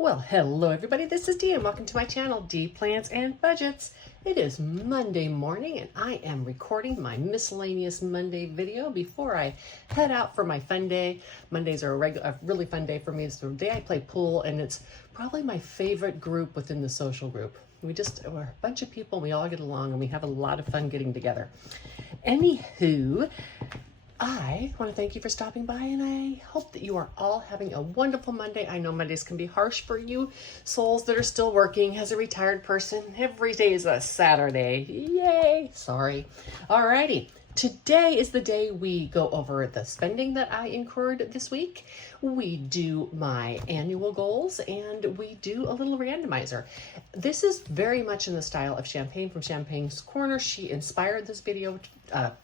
Well, hello everybody, this is Dee and welcome to my channel, Dee Plans and Budgets. It is Monday morning and I am recording my Miscellaneous Monday video before I head out for my fun day. Mondays are a really fun day for me. It's the day I play pool and it's probably my favorite group within the social group. We're a bunch of people, we all get along and we have a lot of fun getting together. Anywho, I want to thank you for stopping by and I hope that you are all having a wonderful Monday. I know Mondays can be harsh for you souls that are still working. As a retired person, every day is a Saturday. Yay! Sorry. Alrighty. Today is the day we go over the spending that I incurred this week. We do my annual goals and we do a little randomizer. This is very much in the style of Champagne from Champagne's Corner. She inspired this video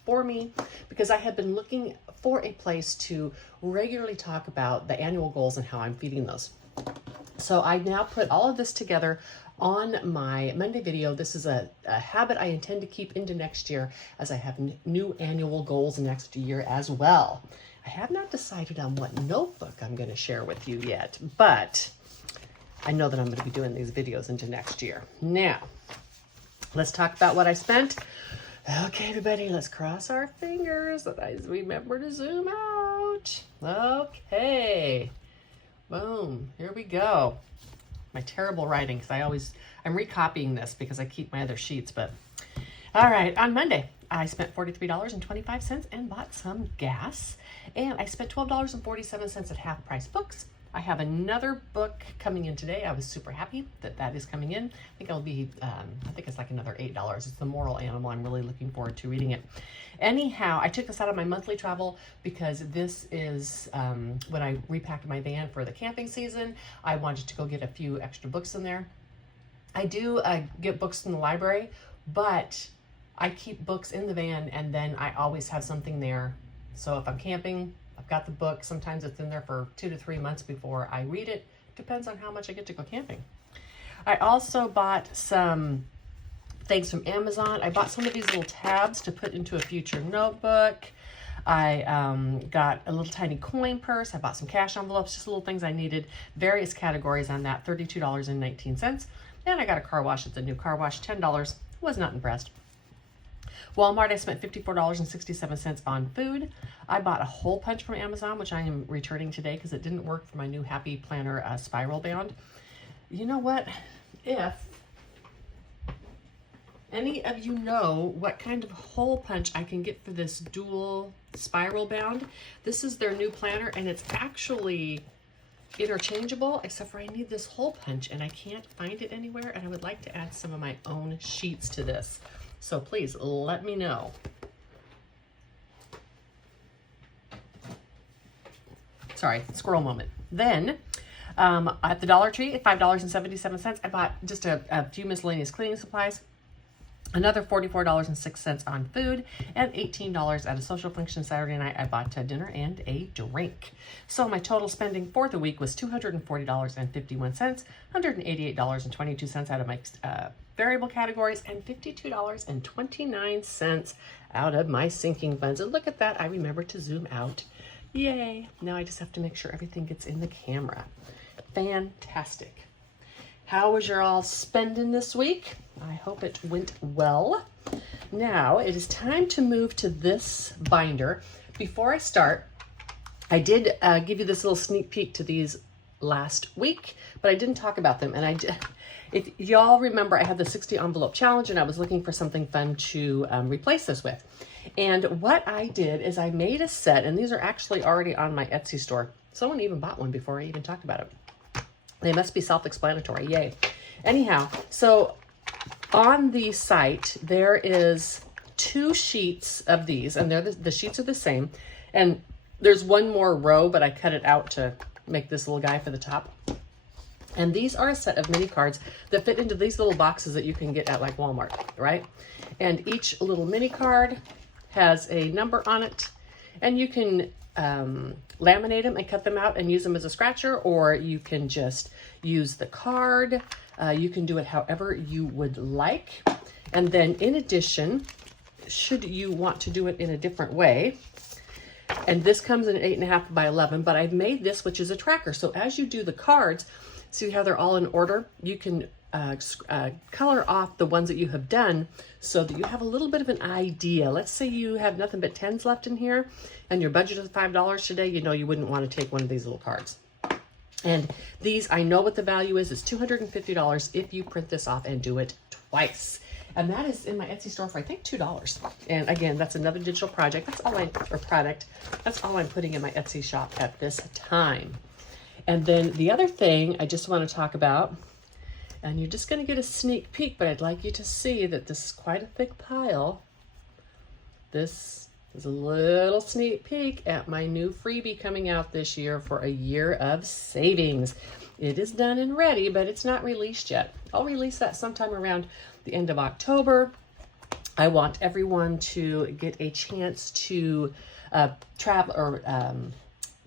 for me because I have been looking for a place to regularly talk about the annual goals and how I'm feeding those. So I now put all of this together on my Monday video. This is a habit I intend to keep into next year as I have new annual goals next year as well. I have not decided on what notebook I'm going to share with you yet, but I know that I'm going to be doing these videos into next year. Now, let's talk about what I spent. Okay, everybody, let's cross our fingers that I remember to zoom out. Okay. Boom. Here we go. My terrible writing, because I'm recopying this because I keep my other sheets, but all right, on Monday, I spent $43.25 and bought some gas, and I spent $12.47 at Half Price Books. I have another book coming in today. I was super happy that that is coming in. I think it'll be, I think it's like another $8. It's The Moral Animal. I'm really looking forward to reading it. Anyhow, I took this out of my monthly travel because this is when I repacked my van for the camping season. I wanted to go get a few extra books in there. I do get books from the library, but I keep books in the van and then I always have something there. So if I'm camping, I've got the book. Sometimes it's in there for 2 to 3 months before I read it. Depends on how much I get to go camping. I also bought some things from Amazon. I bought some of these little tabs to put into a future notebook. I got a little tiny coin purse. I bought some cash envelopes, just little things I needed. Various categories on that, $32.19. And I got a car wash at the new car wash, $10. Was not impressed. Walmart, I spent $54.67 on food. I bought a hole punch from Amazon, which I am returning today because it didn't work for my new Happy Planner spiral band. You know what? If any of you know what kind of hole punch I can get for this dual spiral bound, this is their new planner and it's actually interchangeable, except for I need this hole punch and I can't find it anywhere, and I would like to add some of my own sheets to this. So please let me know. Sorry, squirrel moment. Then at the Dollar Tree at $5.77, I bought just a few miscellaneous cleaning supplies, another $44.06 on food, and $18 at a social function Saturday night. I bought dinner and a drink. So my total spending for the week was $240.51, $188.22 out of my variable categories, and $52.29 out of my sinking funds. And look at that, I remember to zoom out. Yay. Now I just have to make sure everything gets in the camera. Fantastic. How was your all spending this week? I hope it went well. Now it is time to move to this binder. Before I start, I did give you this little sneak peek to these last week, but I didn't talk about them. And if y'all remember, I had the 60 envelope challenge and I was looking for something fun to replace this with. And what I did is I made a set, and these are actually already on my Etsy store. Someone even bought one before I even talked about it. They must be self-explanatory, yay. Anyhow, so on the site, there is 2 sheets of these, and the sheets are the same. And there's one more row, but I cut it out to make this little guy for the top. And these are a set of mini cards that fit into these little boxes that you can get at like Walmart, right? And each little mini card has a number on it, and you can laminate them and cut them out and use them as a scratcher, or you can just use the card. You can do it however you would like. And then in addition, should you want to do it in a different way, and this comes in 8.5 by 11, but I've made this, which is a tracker. So as you do the cards, See how they're all in order? You can color off the ones that you have done so that you have a little bit of an idea. Let's say you have nothing but 10s left in here and your budget is $5 today. You know you wouldn't want to take one of these little cards. And these, I know what the value is. It's $250 if you print this off and do it twice. And that is in my Etsy store for, I think, $2. And again, that's another digital project. That's all That's all I'm putting in my Etsy shop at this time. And then the other thing I just want to talk about, and you're just going to get a sneak peek, but I'd like you to see that this is quite a thick pile. This is a little sneak peek at my new freebie coming out this year for a year of savings. It is done and ready, but it's not released yet. I'll release that sometime around the end of October. I want everyone to get a chance to travel or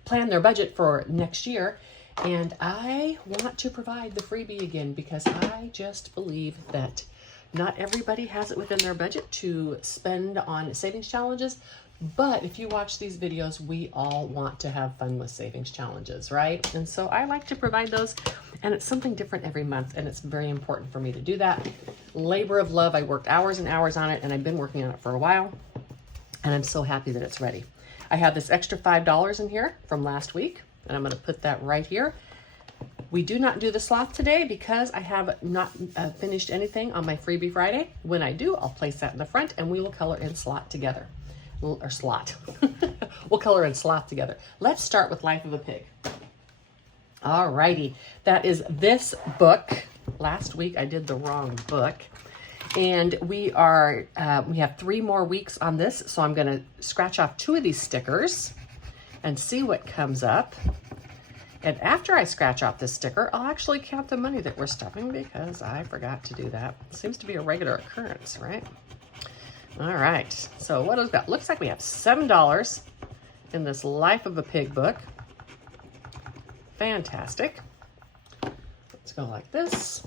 plan their budget for next year. And I want to provide the freebie again because I just believe that not everybody has it within their budget to spend on savings challenges. But if you watch these videos, we all want to have fun with savings challenges, right? And so I like to provide those, and it's something different every month, and it's very important for me to do that. Labor of love. I worked hours and hours on it, and I've been working on it for a while, and I'm so happy that it's ready. I have this extra $5 in here from last week, and I'm going to put that right here. We do not do the sloth today because I have not finished anything on my freebie Friday. When I do, I'll place that in the front, and we will color in slot together. Or slot. We'll color in sloth together. Let's start with Life of a Pig. All righty. That is this book. Last week I did the wrong book. And we have 3 more weeks on this. So I'm going to scratch off 2 of these stickers and see what comes up. And after I scratch off this sticker, I'll actually count the money that we're stuffing because I forgot to do that. It seems to be a regular occurrence, right? All right, so what have we got? Looks like we have $7 in this Life of a Pig book. Fantastic. Let's go like this.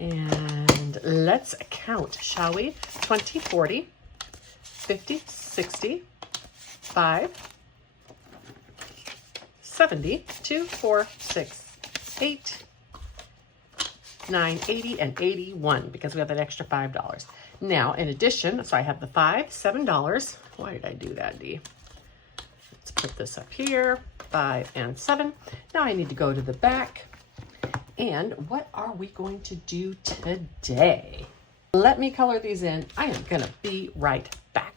And let's count, shall we? 20, 40, 50, 60, 5, 70, 2, 4, 6, 8, 9, 80, and 81 because we have that extra $5. Now, in addition, so I have the $7. Why did I do that, Dee? Let's put this up here, 5 and 7. Now I need to go to the back. And what are we going to do today? Let me color these in. I am going to be right back.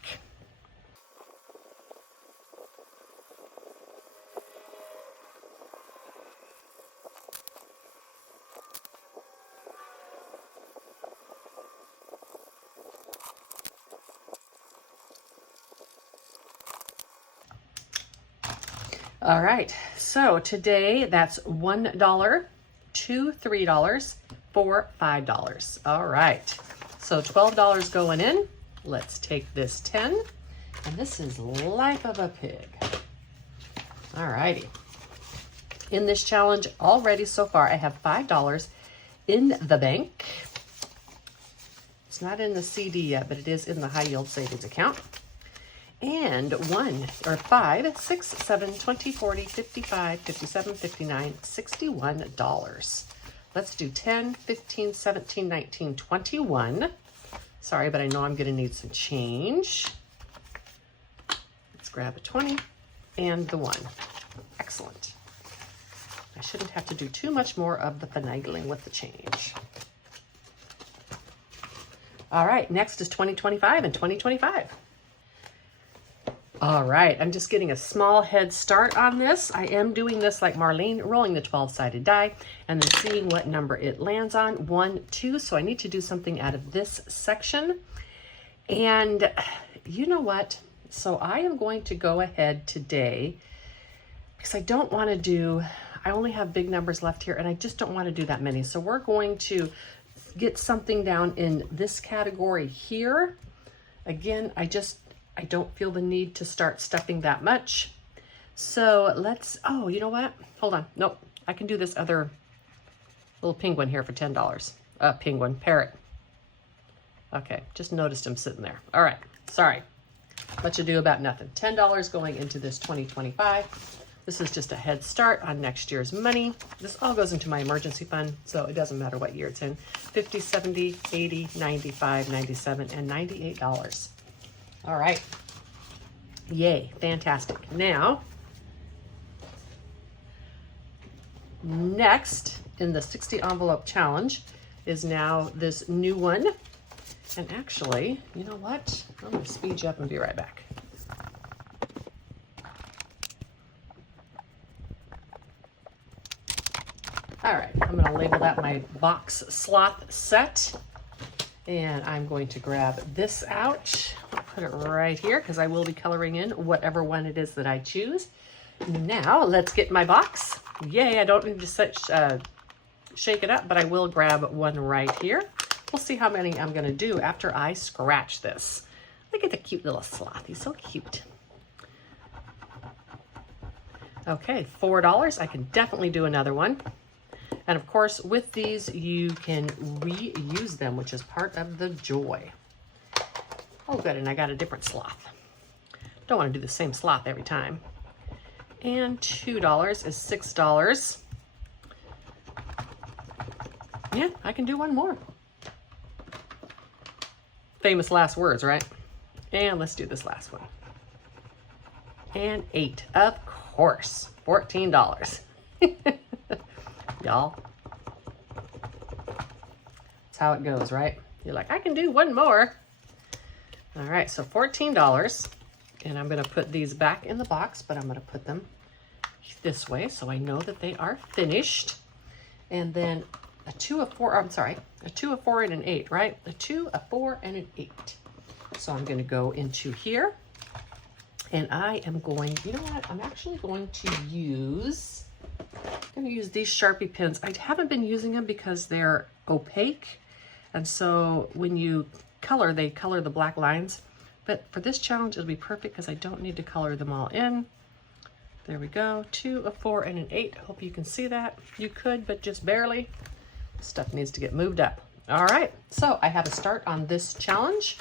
All right, so today that's $1, $2, $3, $4, $5. All right, so $12 going in. Let's take this 10, and this is Life of a Pig. All righty. In this challenge already so far, I have $5 in the bank. It's not in the CD yet, but it is in the high yield savings account. And 5, 6, 7, 20, 40, 55, 57, 59, $61. Let's do 10, 15, 17, 19, 21. Sorry, but I know I'm going to need some change. Let's grab a 20 and the 1. Excellent. I shouldn't have to do too much more of the finagling with the change. All right, next is 2025 and 2025. All right, I'm just getting a small head start on this. I am doing this like Marlene, rolling the 12-sided die and then seeing what number it lands on. 1, 2, so I need to do something out of this section. And you know what? So I am going to go ahead today because I don't want to do, I only have big numbers left here and I just don't want to do that many. So we're going to get something down in this category here. Again, I don't feel the need to start stuffing that much. So let's, oh, you know what? Hold on. Nope. I can do this other little penguin here for $10. Parrot. Okay. Just noticed him sitting there. All right. Sorry. Much ado about nothing. $10 going into this 2025. This is just a head start on next year's money. This all goes into my emergency fund, so it doesn't matter what year it's in. $50, $70, $80, $95, $97, and $98. All right. Yay, fantastic. Now, next in the 60 envelope challenge is now this new one. And actually, you know what? I'm going to speed you up and be right back. All right, I'm going to label that my box sloth set. And I'm going to grab this out, put it right here because I will be coloring in whatever one it is that I choose. Now let's get my box. Yay, I don't need to shake it up, but I will grab one right here. We'll see how many I'm going to do after I scratch this. Look at the cute little sloth. He's so cute. Okay, $4. I can definitely do another one. And of course, with these, you can reuse them, which is part of the joy. Oh, good, and I got a different sloth. Don't want to do the same sloth every time. And $2 is $6. Yeah, I can do one more. Famous last words, right? And let's do this last one. And 8, of course, $14. Y'all, that's how it goes, right? You're like, I can do one more. All right, so $14, and I'm going to put these back in the box, but I'm going to put them this way so I know that they are finished. And then a 2, a 4, I'm sorry, a 2, a 4, and an 8, right? A 2, a 4, and an 8. So I'm going to go into here, and I am going, you know what? I'm actually going to use these Sharpie pins. I haven't been using them because they're opaque. And so when you color, they color the black lines. But for this challenge, it'll be perfect because I don't need to color them all in. There we go. 2, a 4, and an 8. Hope you can see that. You could, but just barely. Stuff needs to get moved up. All right. So I have a start on this challenge.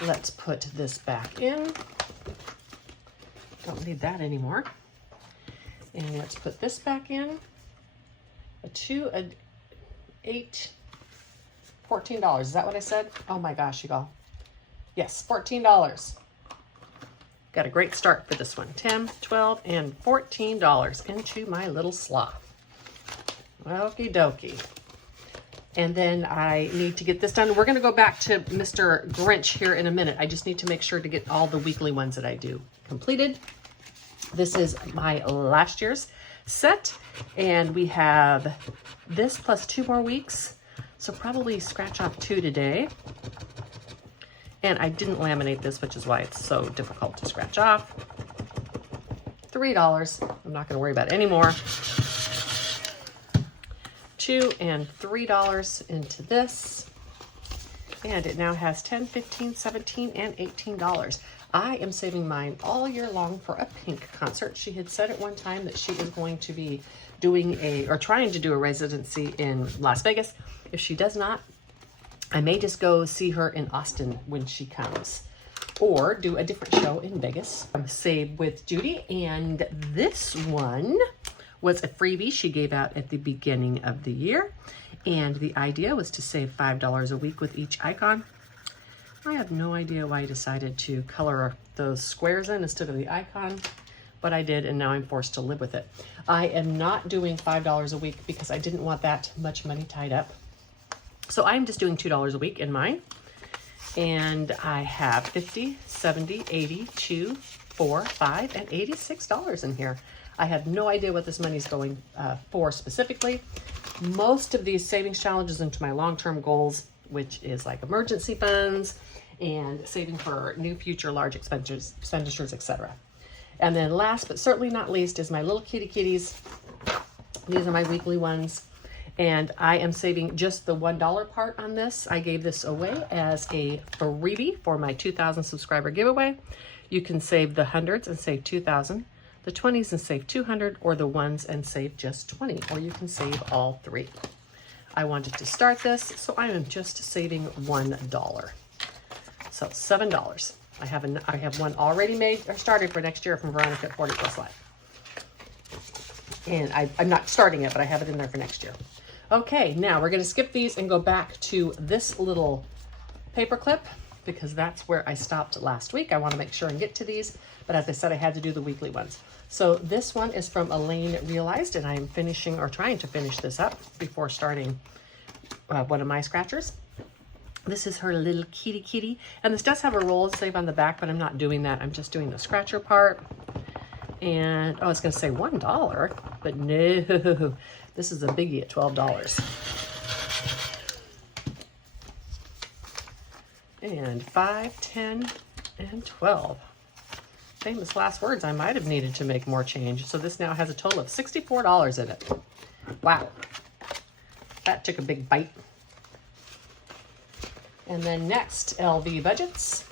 Let's put this back in. Don't need that anymore. And let's put this back in. A 2, a 8, $14. Is that what I said? Oh my gosh, you all. Yes, $14. Got a great start for this one. 10, 12, and $14 into my little sloth. Okie dokie. And then I need to get this done. We're going to go back to Mr. Grinch here in a minute. I just need to make sure to get all the weekly ones that I do completed. This is my last year's set, and we have this plus 2 more weeks. So probably scratch off 2 today. And I didn't laminate this, which is why it's so difficult to scratch off. $3. I'm not going to worry about it anymore. $2 and $3 into this. And it now has $10, $15, $17, and $18. I am saving mine all year long for a Pink concert. She had said at one time that she was going to be doing trying to do a residency in Las Vegas. If she does not, I may just go see her in Austin when she comes, or do a different show in Vegas. Save with Judy, and this one was a freebie she gave out at the beginning of the year, and the idea was to save $5 a week with each icon. I have no idea why I decided to color those squares in instead of the icon, but I did, and now I'm forced to live with it. I am not doing $5 a week because I didn't want that much money tied up. So I'm just doing $2 a week in mine. And I have $50, $70, $80, $2, $4, $5, and $86 in here. I have no idea what this money is going for specifically. Most of these savings challenges into my long-term goals, which is like emergency funds and saving for new future large expenditures, etc. And then last but certainly not least is my little kitty kitties. These are my weekly ones. And I am saving just the $1 part on this. I gave this away as a freebie for my 2,000 subscriber giveaway. You can save the hundreds and save 2,000, the 20s and save 200, or the ones and save just 20, or you can save all 3. I wanted to start this, so I am just saving $1. So $7. I have one already made or started for next year from Veronica at 40 Plus Life. And I'm not starting it, but I have it in there for next year. Okay, now we're gonna skip these and go back to this little paper clip because that's where I stopped last week. I wanna make sure and get to these, but as I said, I had to do the weekly ones. So this one is from Elaine Realized, and I am finishing or trying to finish this up before starting one of my scratchers. This is her little kitty, and this does have a roll save on the back, but I'm not doing that. I'm just doing the scratcher part. And oh, I was gonna say $1, but no, this is a biggie at $12. And 5, 10, and 12. Famous last words. I might have needed to make more change. So this now has a total of $64 in it. Wow. That took a big bite. And then next, LV Budgets.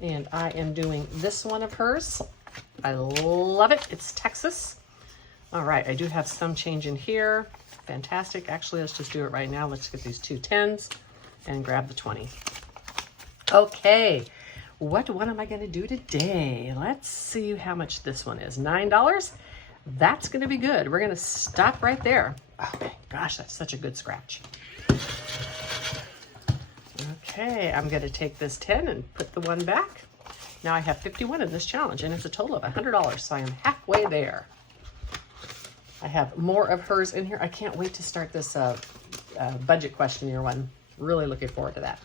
And I am doing this one of hers. I love it. It's Texas. All right, I do have some change in here. Fantastic. Actually, let's just do it right now. Let's get these 2 10s and grab the 20. Okay, what one am I going to do today? Let's see how much this one is. $9. That's going to be good. We're going to stop right there. Oh my gosh, that's such a good scratch. Okay, I'm going to take this 10 and put the 1 back. Now I have 51 in this challenge, and it's a total of $100, so I am halfway there. I have more of hers in here. I can't wait to start this budget questionnaire one. Really looking forward to that.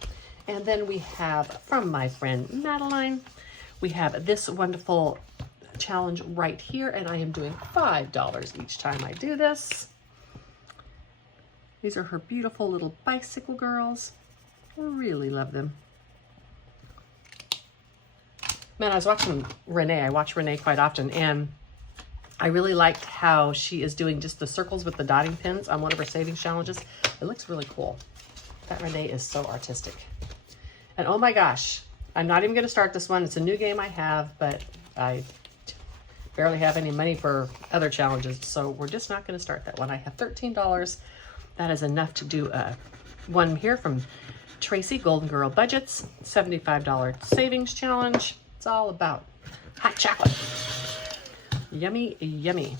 And then we have from my friend Madeline, we have this wonderful challenge right here, and I am doing $5 each time I do this. These are her beautiful little bicycle girls. Really love them. Man, I was watching Renee. I watch Renee quite often, and I really liked how she is doing just the circles with the dotting pins on one of her savings challenges. It looks really cool. That Renee is so artistic. And oh my gosh, I'm not even going to start this one. It's a new game I have, but I barely have any money for other challenges, so we're just not going to start that one. I have $13. That is enough to do one here from Tracy, Golden Girl Budgets, $75 savings challenge. It's all about hot chocolate. Yummy, yummy.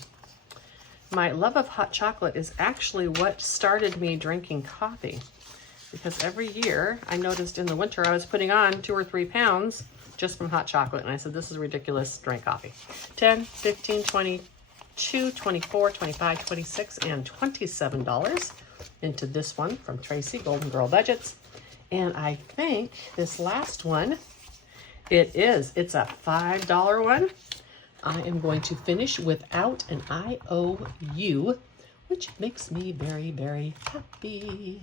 My love of hot chocolate is actually what started me drinking coffee, because every year I noticed in the winter I was putting on 2 or 3 pounds just from hot chocolate, and I said, this is ridiculous, drink coffee. 10, 15, 22, 24, 25, 26, and $27 into this one from Tracy, Golden Girl Budgets. And I think this last one, it's a $5 one. I am going to finish without an IOU, which makes me very, very happy.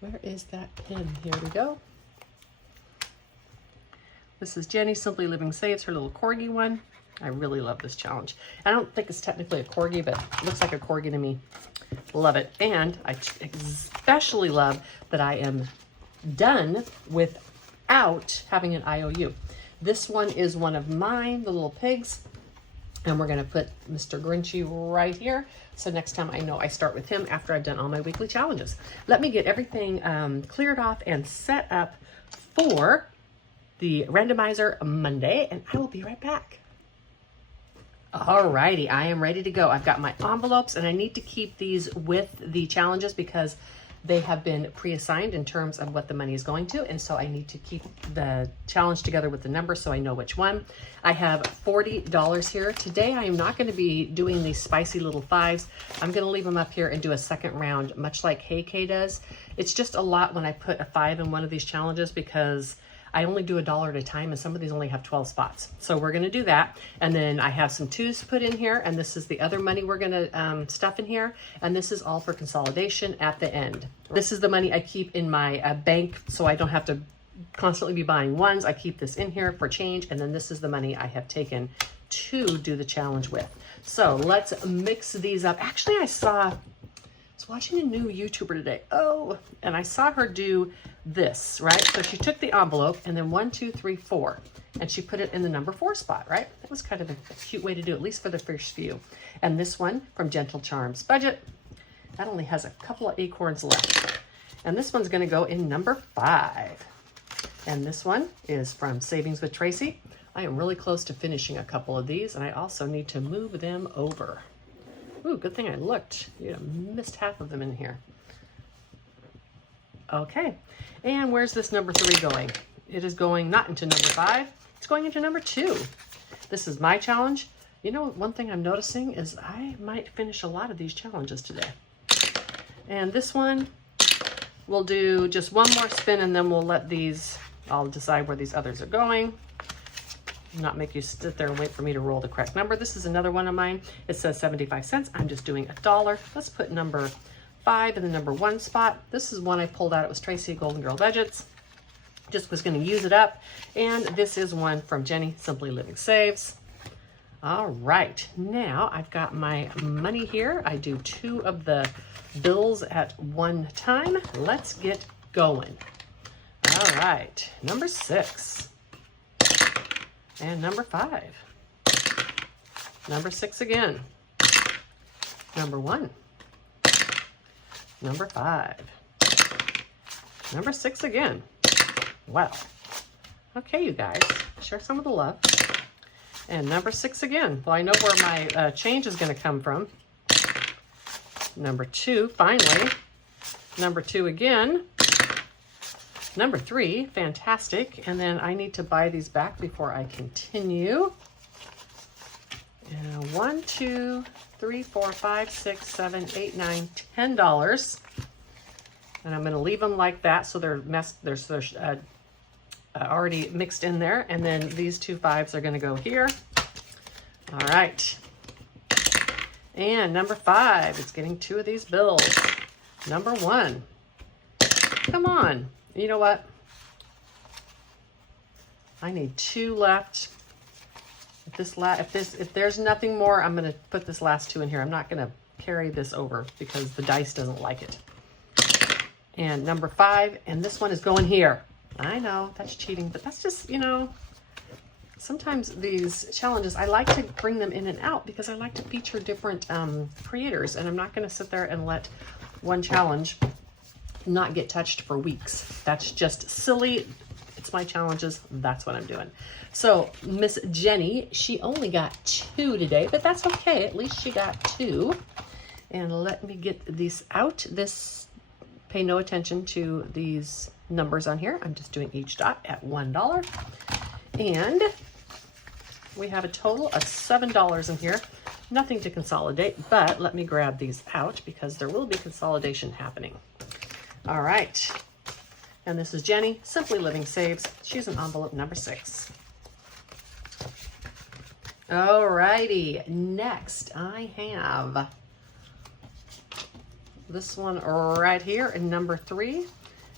Where is that pin? Here we go. This is Jenny, Simply Living Saves, her little corgi one. I really love this challenge. I don't think it's technically a corgi, but it looks like a corgi to me. Love it. And I especially love that I am done without having an IOU. This one is one of mine, the little pigs, and we're going to put Mr. Grinchy right here. So next time I know I start with him after I've done all my weekly challenges. Let me get everything cleared off and set up for the Randomizer Monday, and I will be right back. Alrighty, I am ready to go. I've got my envelopes, and I need to keep these with the challenges because they have been pre-assigned in terms of what the money is going to, and so I need to keep the challenge together with the number so I know which one. I have $40 here. Today I am not going to be doing these spicy little 5s. I'm going to leave them up here and do a second round, much like Hey Kay does. It's just a lot when I put a 5 in one of these challenges because I only do $1 at a time, and some of these only have 12 spots. So we're going to do that. And then I have some 2s put in here, and this is the other money we're going to stuff in here. And this is all for consolidation at the end. This is the money I keep in my bank, so I don't have to constantly be buying ones. I keep this in here for change, and then this is the money I have taken to do the challenge with. So let's mix these up. Actually, I was watching a new YouTuber today. Oh, and I saw her do this, right? So she took the envelope and then 1, 2, 3, 4, and she put it in the number 4 spot, right? That was kind of a cute way to do it, at least for the first few. And this one from Gentle Charms Budget, that only has a couple of acorns left. And this one's going to go in number 5. And this one is from Savings with Tracy, I am really close to finishing a couple of these, and I also need to move them over. Ooh, good thing I looked. You missed half of them in here. Okay, and where's this number 3 going? It is going not into number 5, it's going into number 2. This is my challenge. You know, one thing I'm noticing is I might finish a lot of these challenges today. And this one, we'll do just one more spin and then we'll let these, I'll decide where these others are going. Not make you sit there and wait for me to roll the correct number. This is another one of mine. It says 75 cents. I'm just doing $1. Let's put number 5 in the number 1 spot. This is one I pulled out. It was Tracy Golden Girl Budgets. Just was going to use it up. And this is one from Jenny, Simply Living Saves. All right, now I've got my money here. I do 2 of the bills at one time. Let's get going. All right, number 6. And number 5. Number 6 again. Number 1. Number 5. Number 6 again. Wow. Okay, you guys, share some of the love. And number 6 again. Well, I know where my change is going to come from. Number 2, finally. Number 2 again. Number 3, fantastic. And then I need to buy these back before I continue. And 1, 2, 3, 4, 5, 6, 7, 8, 9, $10. And I'm going to leave them like that so they're already mixed in there. And then these 2 5s are going to go here. All right. And number 5 is getting 2 of these bills. Number 1. Come on. You know what? I need 2 left. If there's nothing more, I'm going to put this last 2 in here. I'm not going to carry this over because the dice doesn't like it. And number 5, and this one is going here. I know that's cheating, but that's just, you know, sometimes these challenges, I like to bring them in and out because I like to feature different creators, and I'm not going to sit there and let one challenge not get touched for weeks. That's just silly. It's my challenges. That's what I'm doing. So Miss Jenny, she only got 2 today, but that's okay. At least she got 2. And let me get these out. Pay no attention to these numbers on here. I'm just doing each dot at $1. And we have a total of $7 in here. Nothing to consolidate, but let me grab these out because there will be consolidation happening. All right. And this is Jenny, Simply Living Saves. She's in envelope number 6. All righty. Next, I have this one right here in number 3.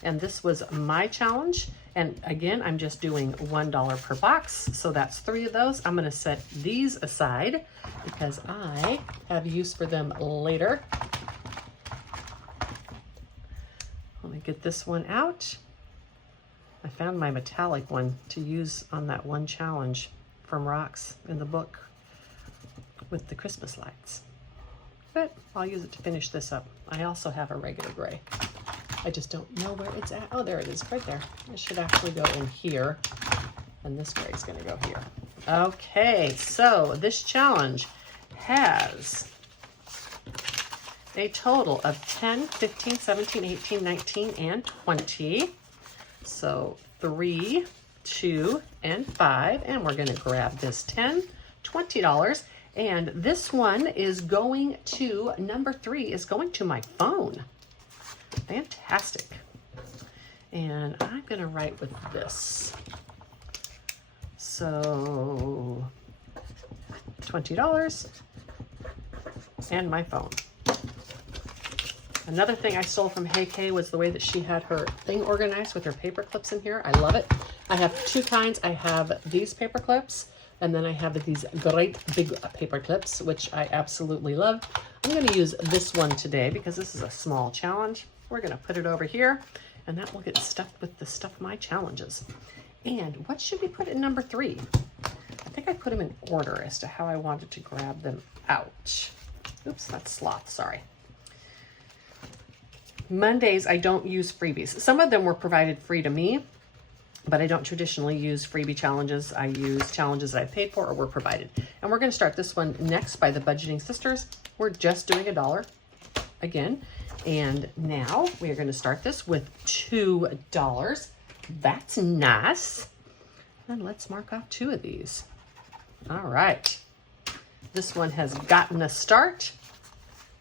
And this was my challenge. And again, I'm just doing $1 per box. So that's 3 of those. I'm going to set these aside because I have use for them later. Let me get this one out. I found my metallic one to use on that one challenge from Rocks in the book with the Christmas lights. But I'll use it to finish this up. I also have a regular gray. I just don't know where it's at. Oh, there it is, right there. It should actually go in here, and this gray is going to go here. Okay, so this challenge has a total of 10, 15, 17, 18, 19, and 20. So 3, 2, and 5, and we're going to grab this $10, $20. And this one is going to, number 3 is going to my phone. Fantastic. And I'm going to write with this. So $20 and my phone. Another thing I stole from Hey Kay was the way that she had her thing organized with her paper clips in here. I love it. I have 2 kinds. I have these paper clips, and then I have these great big paper clips, which I absolutely love. I'm going to use this one today because this is a small challenge. We're going to put it over here, and that will get stuffed with the Stuff My Challenges. And what should we put in number 3? I think I put them in order as to how I wanted to grab them out. Oops, that's Sloth, sorry. Mondays, I don't use freebies. Some of them were provided free to me, but I don't traditionally use freebie challenges. I use challenges that I paid for or were provided. And we're gonna start this one next by the Budgeting Sisters. We're just doing $1 again. And now we are gonna start this with $2. That's nice. And let's mark off 2 of these. All right. This one has gotten a start.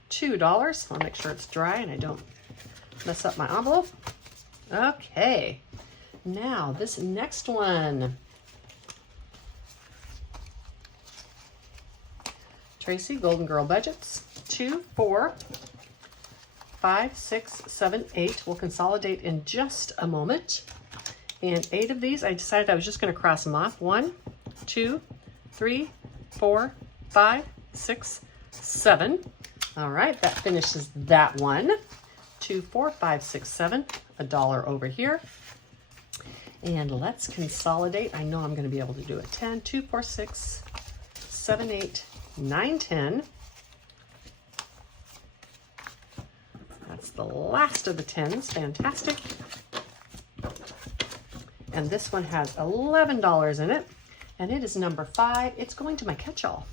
$2. I'll make sure it's dry and I don't mess up my envelope. Okay. Now this next one. Tracy, Golden Girl Budgets. 2, 4, 5, 6, 7, 8. We'll consolidate in just a moment. And 8 of these, I decided I was just going to cross them off. 1, 2, 3, 4, 5, 6, 7. All right, that finishes that one. 2, 4, 5, 6, 7. $1 over here. And let's consolidate. I know I'm going to be able to do it. 10, 2, 4, 6, 7, 8, 9, 10. That's the last of the 10s. Fantastic. And this one has $11 in it. And it is number 5. It's going to my catch-all.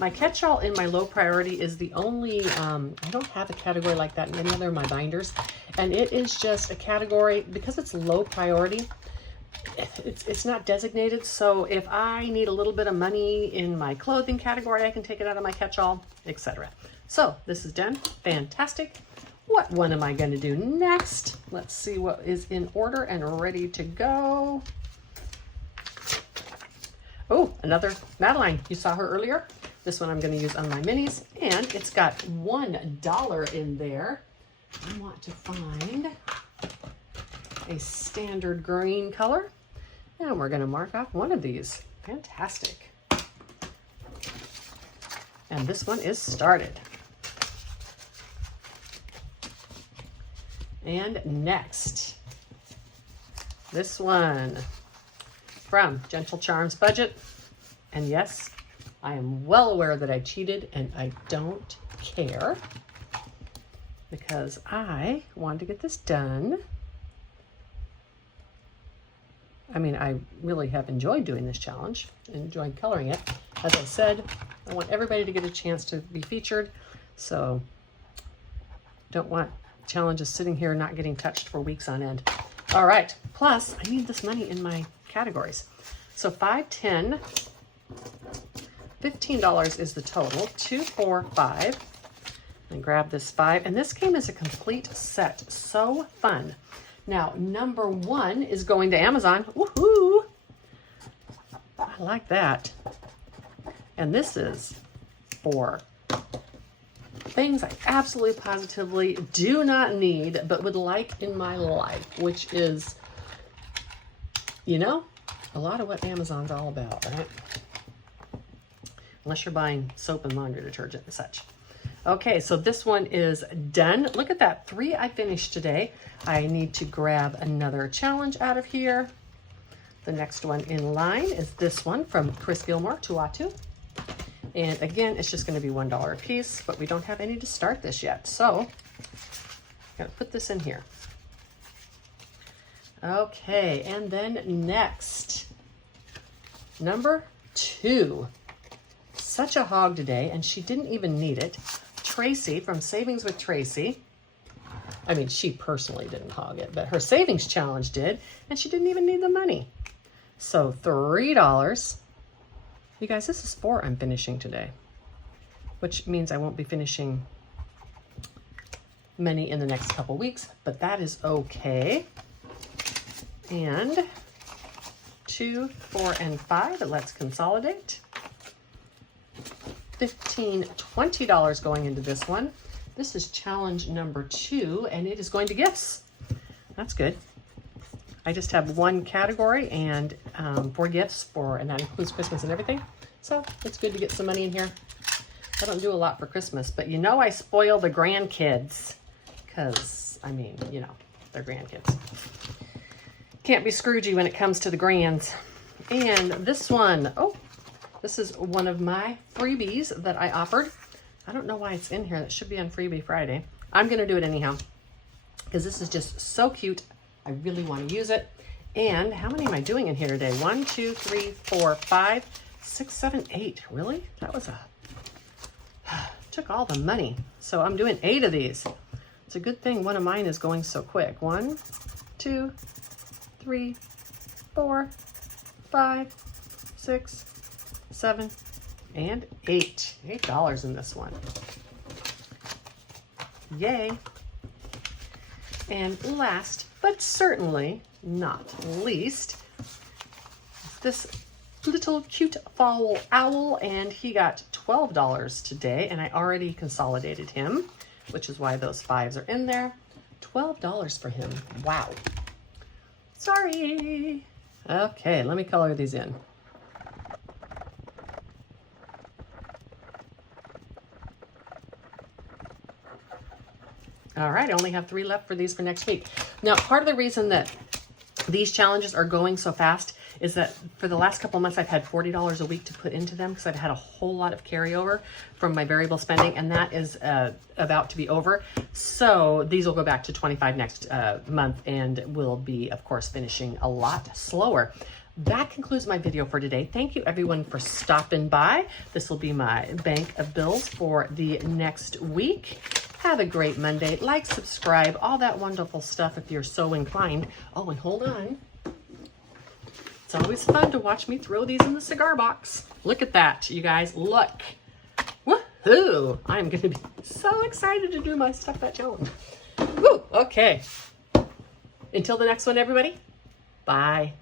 My catch-all in my low priority is the only, I don't have a category like that in any other of my binders. And it is just a category, because it's low priority, it's not designated. So if I need a little bit of money in my clothing category, I can take it out of my catch-all, etc. So this is done. Fantastic. What one am I going to do next? Let's see what is in order and ready to go. Oh, another Madeline. You saw her earlier. This one I'm going to use on my minis, and it's got $1 in there. I want to find a standard green color, and we're going to mark off one of these. Fantastic. And this one is started. And next, this one from Gentle Charms Budget. And yes, I am well aware that I cheated, and I don't care because I wanted to get this done. I mean, I really have enjoyed doing this challenge, enjoyed coloring it. As I said, I want everybody to get a chance to be featured, so don't want challenges sitting here not getting touched for weeks on end. All right, plus I need this money in my categories. So 5, 10, $15 is the total. 2, 4, 5. And grab this 5. And this came as a complete set. So fun. Now, number 1 is going to Amazon. Woohoo! I like that. And this is for things I absolutely positively do not need, but would like in my life, which is, you know, a lot of what Amazon's all about, right? Unless you're buying soap and laundry detergent and such. Okay, so this one is done. Look at that, 3 I finished today. I need to grab another challenge out of here. The next one in line is this one from Chris Gilmore, Tuatu. And again, it's just going to be $1 a piece, but we don't have any to start this yet. So I'm going to put this in here. Okay, and then next, number 2. Such a hog today, and she didn't even need it. Tracy from Savings with Tracy. I mean, she personally didn't hog it, but her savings challenge did, and she didn't even need the money. So $3. You guys, this is 4 I'm finishing today, which means I won't be finishing many in the next couple weeks, but that is okay. And 2, 4, and 5, let's consolidate. $15, $20 going into this one. This is challenge number 2, and it is going to gifts. That's good. I just have 1 category and 4 gifts and that includes Christmas and everything. So it's good to get some money in here. I don't do a lot for Christmas, but you know I spoil the grandkids because, I mean, you know, they're grandkids. Can't be Scroogey when it comes to the grands. And this one, oh, this is one of my freebies that I offered. I don't know why it's in here. That should be on Freebie Friday. I'm going to do it anyhow because this is just so cute. I really want to use it. And how many am I doing in here today? 1, 2, 3, 4, 5, 6, 7, 8. Really? That was took all the money. So I'm doing 8 of these. It's a good thing one of mine is going so quick. 1, 2, 3, 4, 5, 6, 7, and 8. $8 in this one. Yay. And last, but certainly not least, this little cute fowl owl, and he got $12 today, and I already consolidated him, which is why those 5s are in there. $12 for him. Wow. Sorry. Okay, let me color these in. All right, I only have 3 left for these for next week. Now, part of the reason that these challenges are going so fast is that for the last couple of months, I've had $40 a week to put into them because I've had a whole lot of carryover from my variable spending, and that is about to be over. So these will go back to 25 next month, and will be, of course, finishing a lot slower. That concludes my video for today. Thank you everyone for stopping by. This will be my bank of bills for the next week. Have a great Monday. Like, subscribe, all that wonderful stuff if you're so inclined. Oh, and hold on. It's always fun to watch me throw these in the cigar box. Look at that, you guys. Look. Woohoo! I'm going to be so excited to do my Stuff That challenge. Woo! Okay. Until the next one, everybody. Bye.